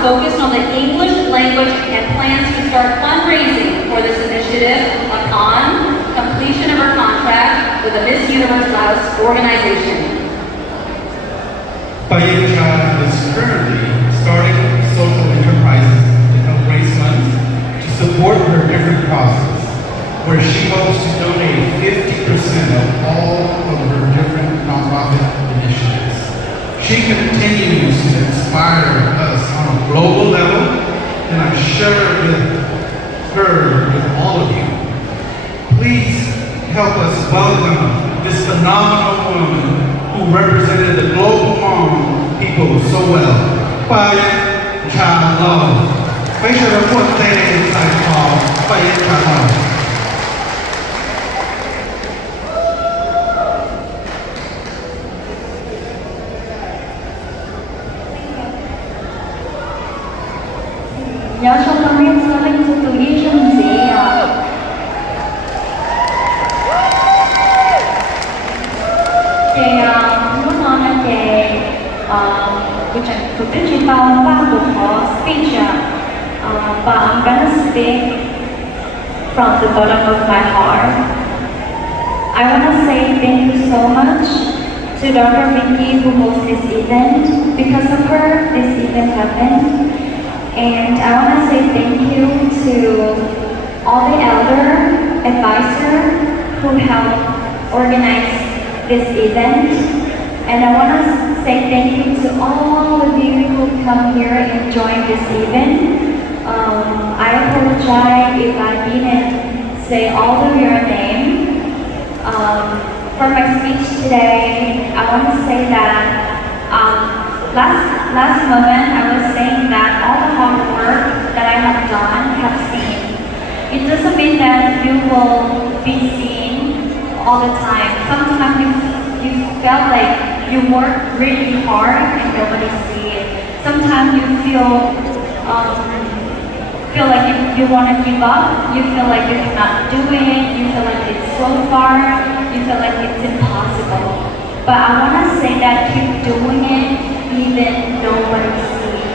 focused on the English language and plans to start fundraising for this initiative upon completion of her contract with the Miss Universe Laos organization. Payengxa is currently starting social enterprises to help raise funds to support her different causes, where she hopes to donate 50% of all of her different nonprofit initiatives. She continues to inspire us on a global level, and I share with her, with all of you. Please help us welcome this phenomenal woman who represented the global Hmong people so well, Payengxa Lor. 非常的欢迎在场Payengxa Lor。nhớ trong tâm biết sơ linh cho tự đi trong gì à thì lúc đó là cái which I could be about the speech but I'm gonna speak from the bottom of my heart. I want to say thank you so much to Dr. Vicky who hosts this event. Because of her, this event happened. And I want to say thank you to all the elder advisors who helped organize this event. And I want to say thank you to all of you who come here and join this event. I apologize if I didn't say all of your names. For my speech today, I want to say that last moment I was saying that all the hard work that I have done have seen. It doesn't mean that you will be seen all the time. Sometimes you felt like you work really hard and nobody sees it. Sometimes you feel like you want to give up, you feel like you cannot do it, you feel like it's so far, you feel like it's impossible. But I want to say that keep doing it even nobody sees.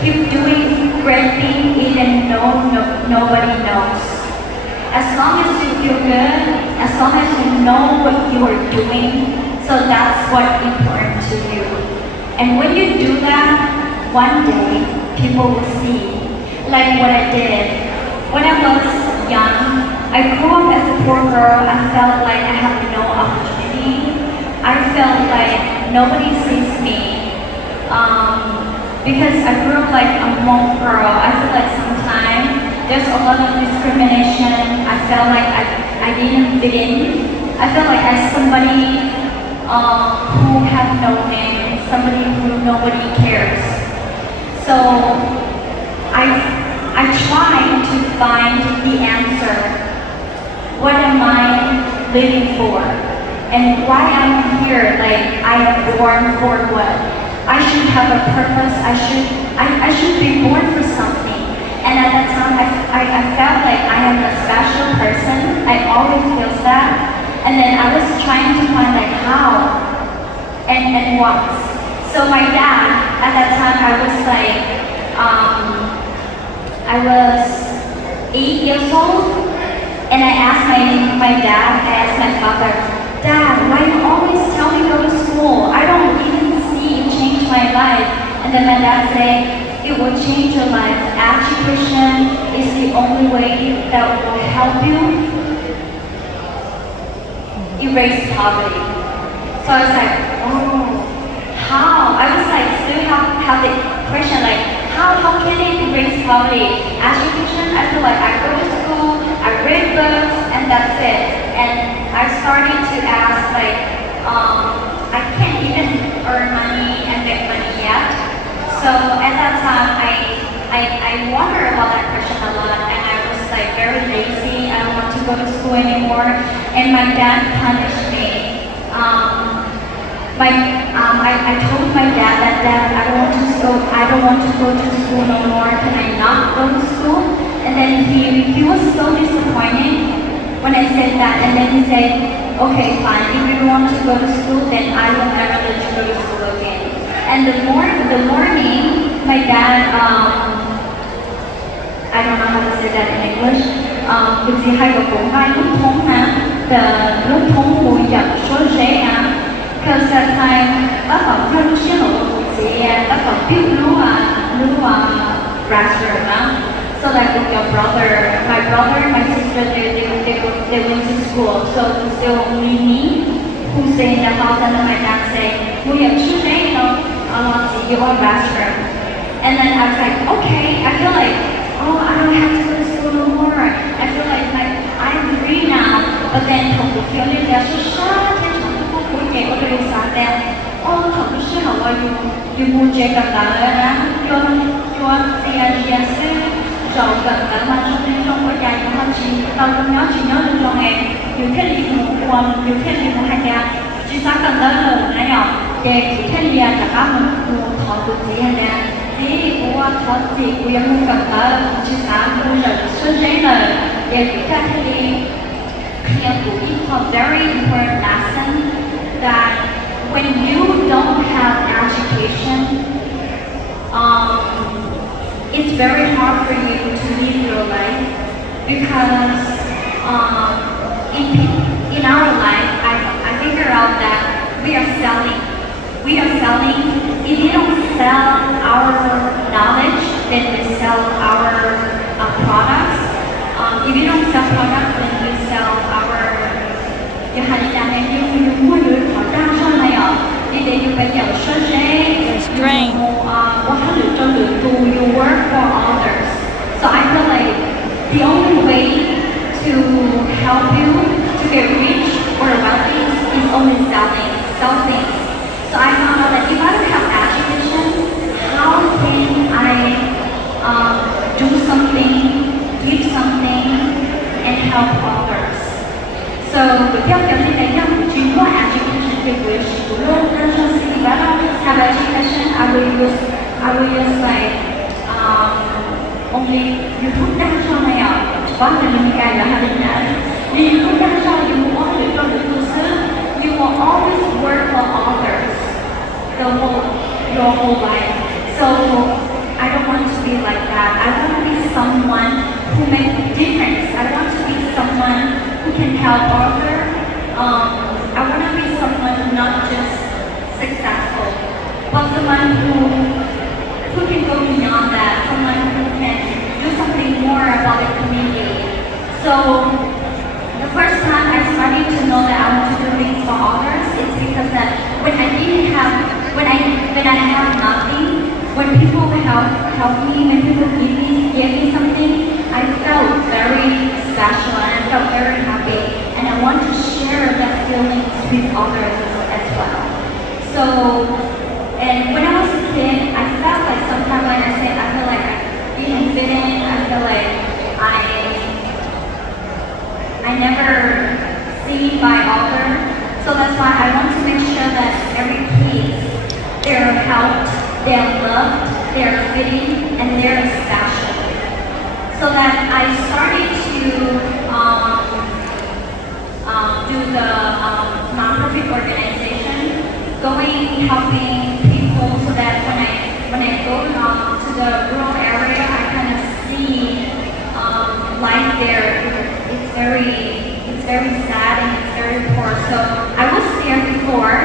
Keep doing great things even nobody knows. As long as you feel good, as long as you know what you are doing, so that's what's important to you. And when you do that, one day people will see. Like what I did. When I was young, I grew up as a poor girl. I felt like I have no opportunity. I felt like nobody sees me. Because I grew up like a Hmong girl, I feel like sometimes there's a lot of discrimination. I felt like I didn't fit in. I felt like I'm somebody who have no name, somebody who nobody cares. So I try to find the answer. What am I living for? And why I'm here? Like I am born for what? I should have a purpose. I should be born for something. And at that time, I felt like I am a special person. I always feel that. And then I was trying to find like how and what. So my dad, at that time, I was like, I was 8 years old, and I asked my dad, I asked my father, Dad, why you always tell me go to school? I don't even see it change my life. And then my dad said, it will change your life. Education is the only way that will help you erase poverty. So I was like, oh, how? I was like, still have the question like, how can it erase poverty? Education, I feel like I go to school, I read books, and that's it. And I started to ask like, I can't even earn money and make money yet. So at that time, I wondered about that question a lot, and I was like very lazy. I don't want to go to school anymore. And my dad punished me. I told my dad that I don't want to go to school no more. Can I not go to school? And then he was so disappointed when I said that. And then he said, okay, fine. If you want to go to school, then I will never let you go to school again. And the morning, my dad, I don't know how to say that in English. Dù gì hai vợ cũng hai lúc thống mà, lúc thống mùi dập số rễ à. Because that time, bác bảo thân chứ hậu của chị, bác bảo biết lúc restaurant đó. So like with your brother, my sister, they went to school. So it was still only me who stay in the house, and then my dad say, we have 2 days, you own restaurant. And then I was like, okay, I feel like, oh, I don't have to go to school no more. I feel like I'm free now. But then không có kiểu như là sự sát thế chẳng có cuối ngày có được sáng đen. Oh, không có sự hậu you muốn chơi gần đó là cho rồi gần cả mà trong cái dài của chị tao trong nó chỉ nhớ được trong ngày nhiều thế gì một quần nhiều thế gì một hai nhà chỉ sáng gần đó là nãy giờ về chỉ thế gì cả các một thọ của chị hay là thì của thọ chị của em muốn gần đó chỉ sáng cũng là sớm giấy là về chỉ ra thế gì thì của it a very important lesson that when you don't have education it's very hard for you to live your life because in our life, I figure out that we are selling. We are selling. If you don't sell our knowledge, then we sell our products. If you don't sell products, then we sell our. Mua được họ ra sao này ạ? Đi để you bây giờ sơ chế. Strength. You work for others. So I feel like the only way to help you to get rich or wealthy is only sell things. So I found out that if I don't have education, how can I do something, give something, and help others? So theo kiểu như thế nhau chỉ có education thì với sự luôn nên là gì đó have education I will use like only you put down cho này ạ có thể mình cái là hành động vì you put down cho you will only go to school you will always work for others your whole life so I don't want to be like that I want to be someone who makes a difference I want to be someone who can help others I want to be someone not just successful but someone who can go beyond that, someone who can do something more about the community. So the first time I started to know that I want to do things for others is because that when I have nothing, when people help me, when people give me something, I felt very special and I felt very happy and I want to share that feelings with others as well. So and when I was a kid, I felt like sometimes when I feel like I didn't fit in, I feel like I never seen by others. So that's why I want to make sure that every kid, they're helped, they're loved, they're fitting, and they're special. So that I started to do the non-profit organization, helping people so that when I go to the rural area, I kind of see life there. It's very sad and it's very poor. So I was there before,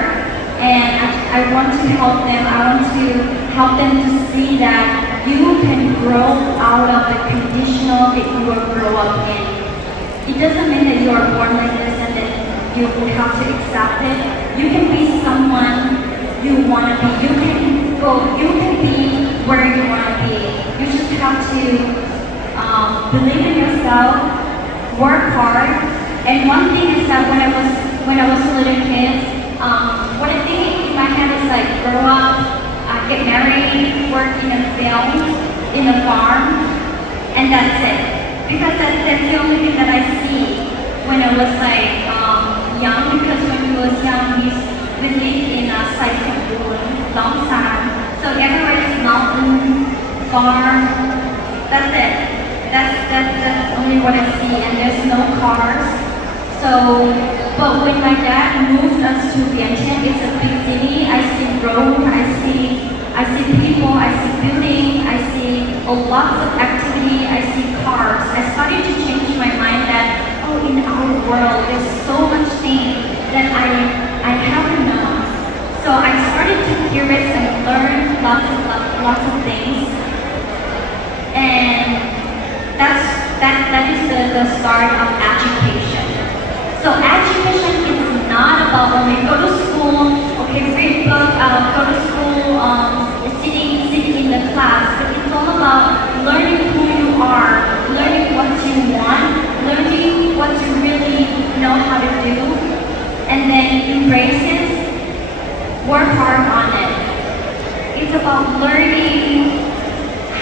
and I want to help them. I want to help them to see that you can grow out of the conditional that you were grow up in. It doesn't mean that you are born like this and then you have to accept it. You can be someone you want to be. You can be where you want to be. You just have to believe in yourself, work hard. And one thing is that when I was a little kid, what I think in my head is like grow up, get married, work in a field, in a farm, and that's it. Because that's the only thing that I see when I was like young. Because when we was young, we lived in a site of long time. So everywhere is mountain, farm. That's it. That's only what I see, and there's no cars. So, but when my dad moved us to Vientiane, it's a big city. I see roads, I see people, I see buildings. lots of activity. I see cars. I started to change my mind that in our world there's so much things that I haven't known. So I started to curious and learn lots of things, and that is the start of education. So education is not about when we go to school, okay, read book, go to school, sitting in the class, but it's all about learning who you are, learning what you want, learning what you really know how to do, and then embrace it, work hard on it. It's about learning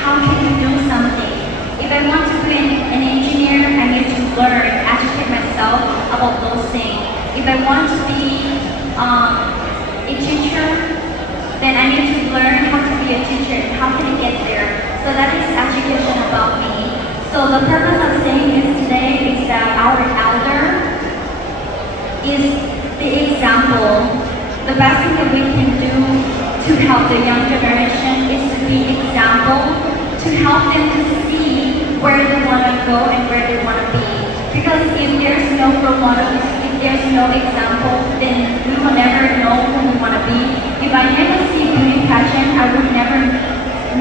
how can you do something. If I want to be an engineer, I need to learn, educate myself about those things. If I want to be a teacher, then I need to learn how to be a teacher and how can I get there. So that is education about me. So the purpose of saying this today is that our elder is the example. The best thing that we can do to help the young generation is to be example, to help them to see where they want to go and where they want to be. Because if there's no role models, if there's no example, then we will never know who we want to be. If I never see beauty pageant, I would never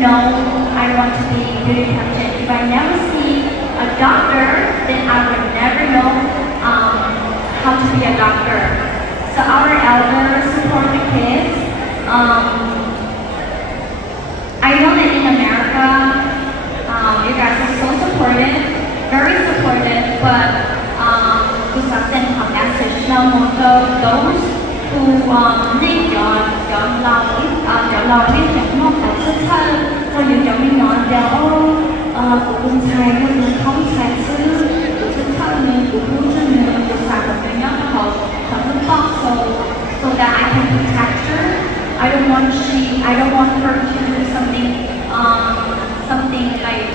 know I want to be beauty pageant. If I never see a doctor, then I would never know how to be a doctor. So our elders support the kids. I know that in America, you guys are so supportive, very supportive, but to send a message now to those who need your love, biết rằng nó phải xuất thân, cho dù giống như nói rằng của quân thầy nó cũng không thầy xứ, của xuất thân mình, của quân chân mình, của sản phẩm mình nó họ rất tốt, so that I can protect her. I don't want her to do something like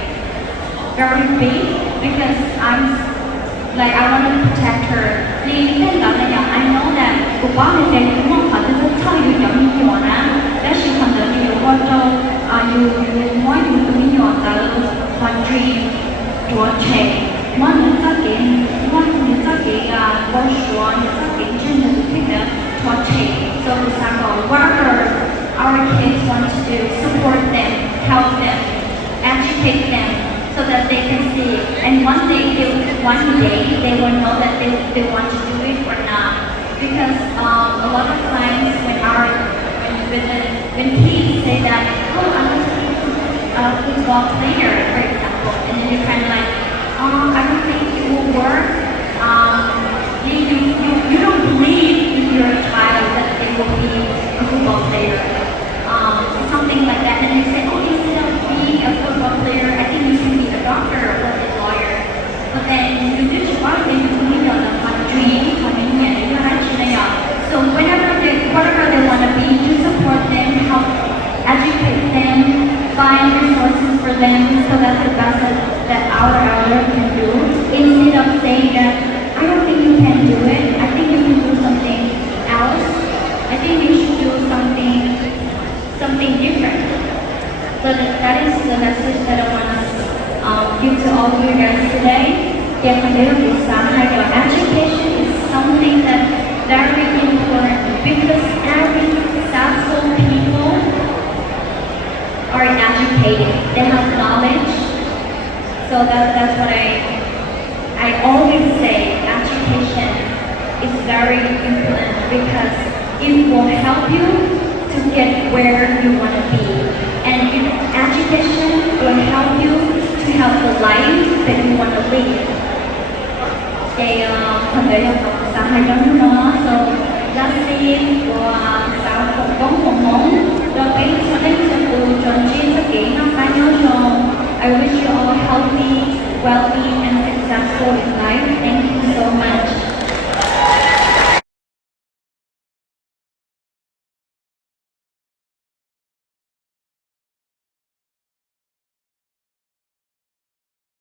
very big because I want to protect her. Vì cái đó là I know that của bác mình đây cũng không phải là rất thơ dù giống như nhỏ nè. Đã sự thành tựu nhiều quan trọng, dù mỗi dù tụi nhỏ ta hoàn dream, chúa trẻ, mỗi những cái quan số, những cái chân là tụi thích là chúa trẻ. So for example, whatever our kids want to do, support them, help them, educate them, so that they can see, and one day they will know that they want to do it or not. Because a lot of times when kids say that, I want to be a football player, for example, and then you're kind of like, I don't think it will work. You don't believe in your child that they will be a football player. Something like that, and they say, instead of being a football player, I think you can be a doctor or a lawyer. But then you do what they do, dream, so whatever they want to be, you support them, help educate them, find resources for them, so that's the best that our elder can do. Instead of saying that, I don't think you can do it, I think you can do something else, I think you should do something different. So that is the message that I want to give to all of you guys today. Education is something that's very important because every successful people are educated. They have knowledge. So that's what I always say. Education is very important because it will help you to get where you want to be. And education will help you to have the life that you want to live. Thì phần đấy là một xã hội trong nó, so last year của xã hội bóng Hmong, rồi cái cho đến sự tròn chuyên các kỹ năng cá nhân rồi. I wish you all healthy, wealthy, and successful in life. Thank you so much.